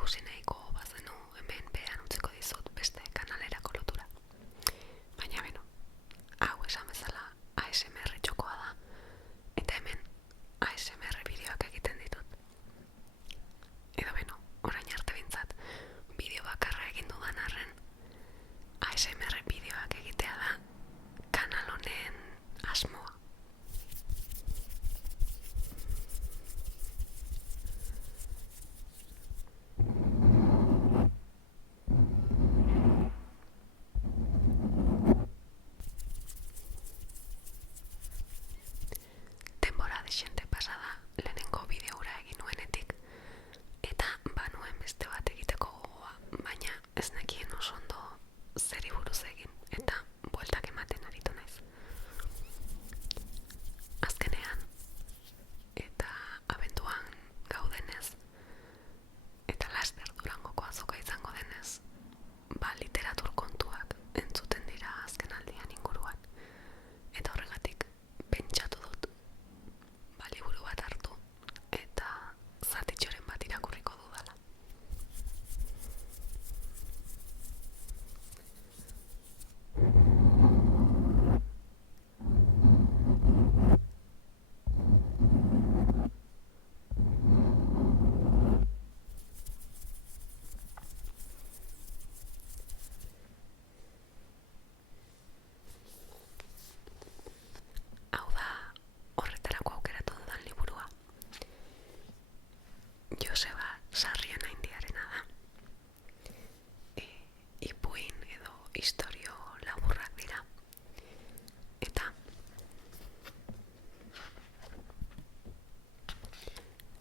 ikusi nahiko bazenu hemen behan utziko dizut beste kanalerako lotura. Baina beno, hau esan bezala ASMR txokoa da, eta hemen ASMR bideoak egiten ditut. Edo beno, orain arte bintzat, bideo bakarra egin dudan arren, ASMR bideoak egitea da kanal honen asmoa. Denbora dexente pasada lehenengo bideoura egin nuenetik, eta banuen beste bat egiteko gogoa, baina ez nekien oso ondo zeri buruz egin, eta bueltak ematen aritu naiz. Azkenean, eta abenduan gaudenez, eta laster Durangoko azoka izango denez, literatur kontuak entzuten dira azken aldian inguruan, eta horregatik pentsatu dut liburu bat hartu eta zatitxoren bat irakurriko dudala. Hau da horretarako aukeratu dudan liburua. Joseba Sarrionaindiarena da. Ipuin edo istorio laburrak dira. Eta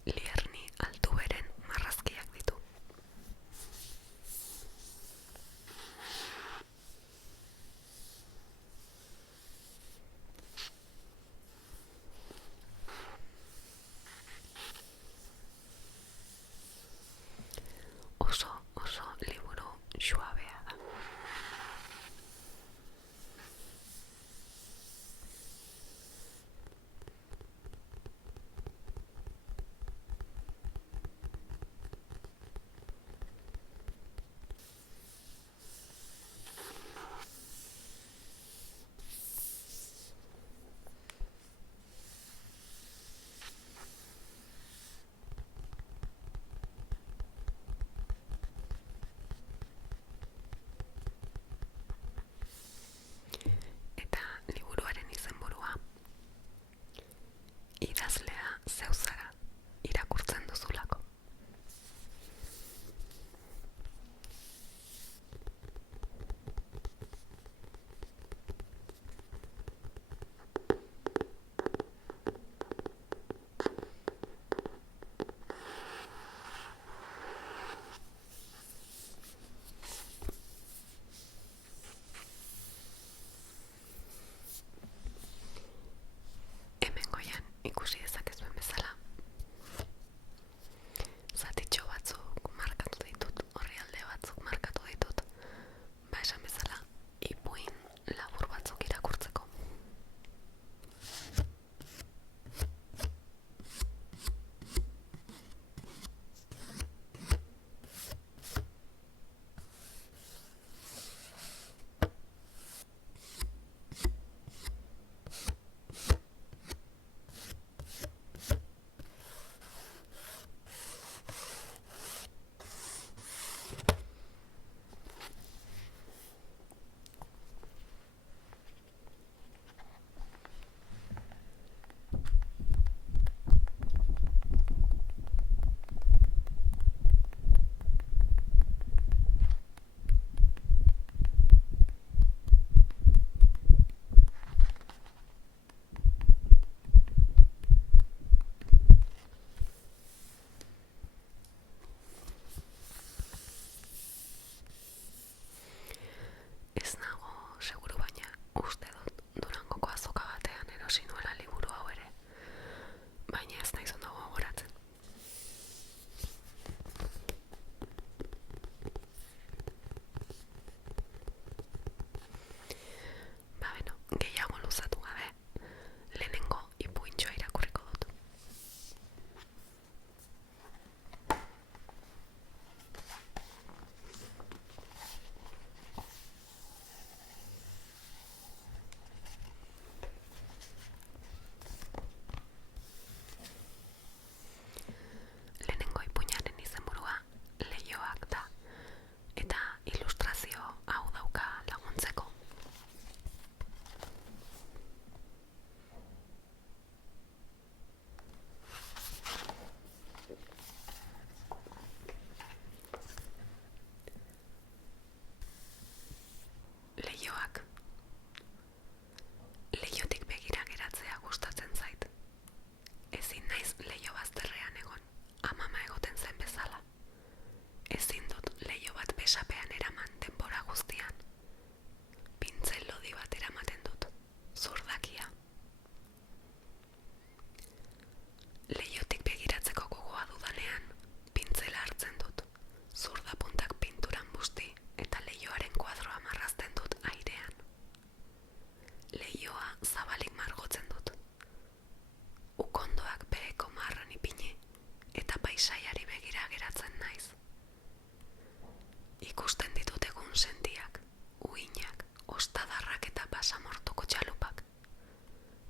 Lierni Altuberen marrazkiak ditu. Ikusten ditut egun sentiak, uinak, ostadarrak eta basamortuko txalupak.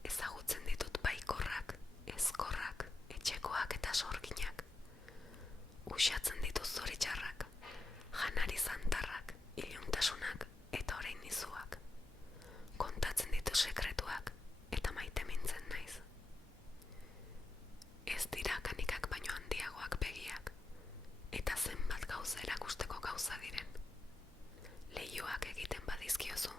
Ezagutzen ditut baikorrak, ezkorrak, etxekoak eta sorginak. Uxatzen ditut zoritxarrak, janari zantarrak, iluntasunak eta orain izuak. Kontatzen ditu sekretuak eta maite mintzen naiz. Ez dira kanikak baino handiagoak begiak, eta zenbat gauza erakusteko gauza diren. Leioak egiten badizkiozu,